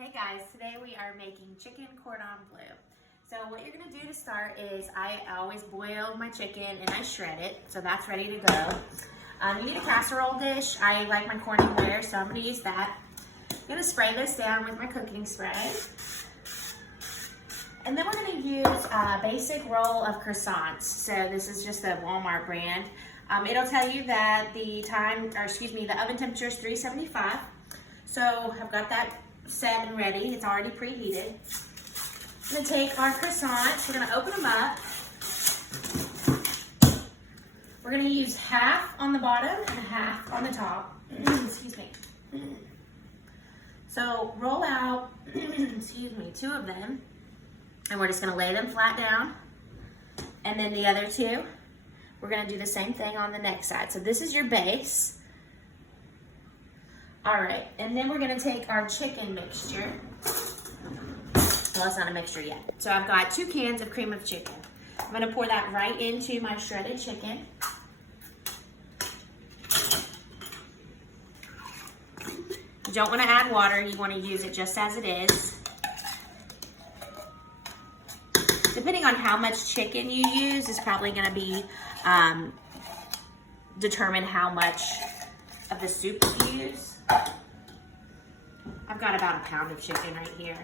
Hey guys, today we are making chicken cordon bleu. So what you're gonna do to start is I always boil my chicken and I shred it, so that's ready to go. You need a casserole dish. I like my Corningware, so I'm gonna use that. I'm gonna spray this down with my cooking spray. And then we're gonna use a basic roll of croissants. So this is just the Walmart brand. It'll tell you that the oven temperature is 375. So I've got that set and ready. It's already preheated. I'm gonna take our croissants. We're gonna open them up. We're gonna use half on the bottom and half on the top. Excuse me. So roll out, two of them, and we're just gonna lay them flat down. And then the other two, we're gonna do the same thing on the next side. So this is your base. All right, and then we're gonna take our chicken mixture. Well, it's not a mixture yet. So I've got 2 cans of cream of chicken. I'm gonna pour that right into my shredded chicken. You don't wanna add water, you wanna use it just as it is. Depending on how much chicken you use is probably gonna be determine how much of the soup you use. I've got about a pound of chicken right here.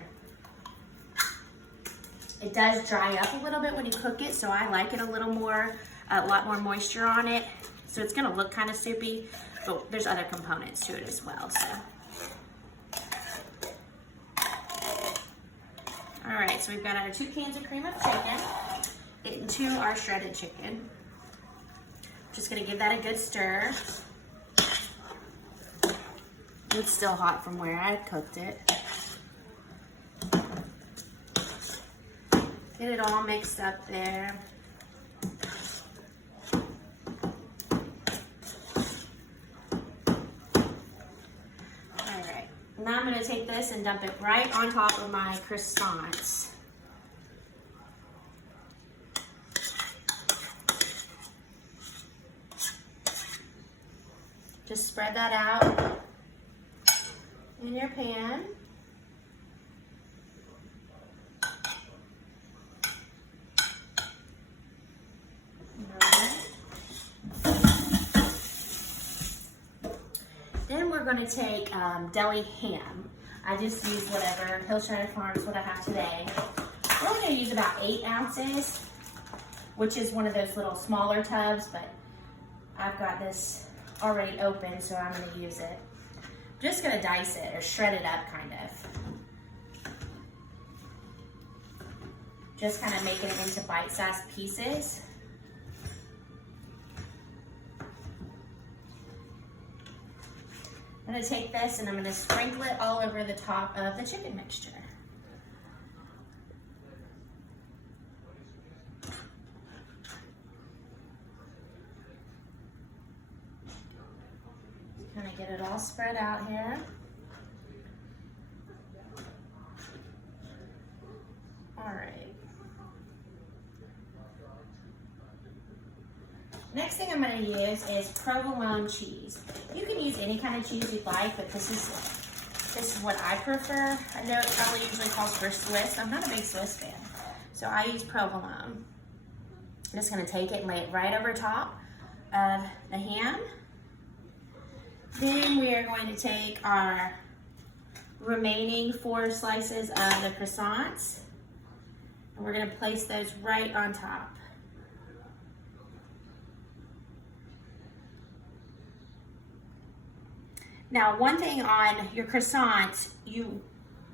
It does dry up a little bit when you cook it, so I like it a lot more moisture on it. So it's gonna look kind of soupy, but there's other components to it as well, so. All right, so we've got our 2 cans of cream of chicken into our shredded chicken. Just gonna give that a good stir. It's still hot from where I cooked it. Get it all mixed up there. All right, now I'm gonna take this and dump it right on top of my croissants. Just spread that out in your pan. Then we're going to take deli ham. I just use whatever Hillshire Farms what I have today. We're only going to use about 8 ounces, which is one of those little smaller tubs, but I've got this already open, so I'm going to use it. I'm just going to dice it or shred it up, kind of. Just kind of making it into bite-sized pieces. I'm going to take this and I'm going to sprinkle it all over the top of the chicken mixture. Kind of get it all spread out here. All right. Next thing I'm going to use is provolone cheese. You can use any kind of cheese you'd like, but this is what I prefer. I know it probably usually calls for Swiss. I'm not a big Swiss fan, so I use provolone. I'm just going to take it and lay it right over top of the ham. Then we are going to take our remaining 4 slices of the croissants, and we're going to place those right on top. Now, one thing on your croissants, you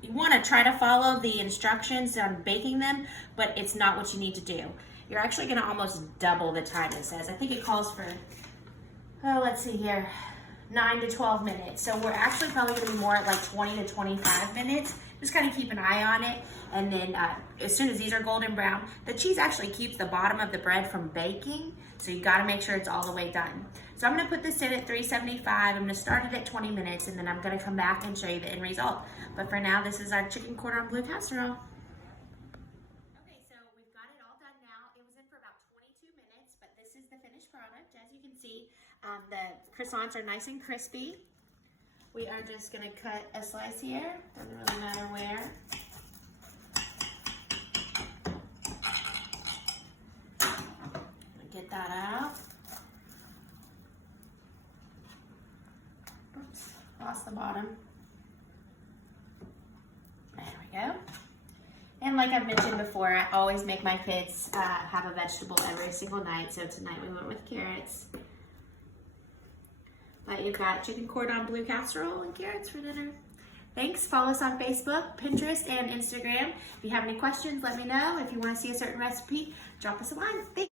want to try to follow the instructions on baking them, but it's not what you need to do. You're actually going to almost double the time it says. I think it calls for, let's see here, 9 to 12 minutes. So we're actually probably going to be more at like 20 to 25 minutes. Just kind of keep an eye on it. And then as soon as these are golden brown, the cheese actually keeps the bottom of the bread from baking. So you got to make sure it's all the way done. So I'm going to put this in at 375. I'm going to start it at 20 minutes and then I'm going to come back and show you the end result. But for now, this is our chicken cordon bleu casserole. Okay, so we've got it all done now. It was in for about 22 minutes, but this is the finished product. As you can see, the croissants are nice and crispy. We are just gonna cut a slice here. Doesn't really matter where. Get that out. Oops, lost the bottom. There we go. And like I've mentioned before, I always make my kids have a vegetable every single night. So tonight we went with carrots. But you've got chicken cordon bleu casserole and carrots for dinner. Thanks. Follow us on Facebook, Pinterest, and Instagram. If you have any questions, let me know. If you want to see a certain recipe, drop us a line. Thanks.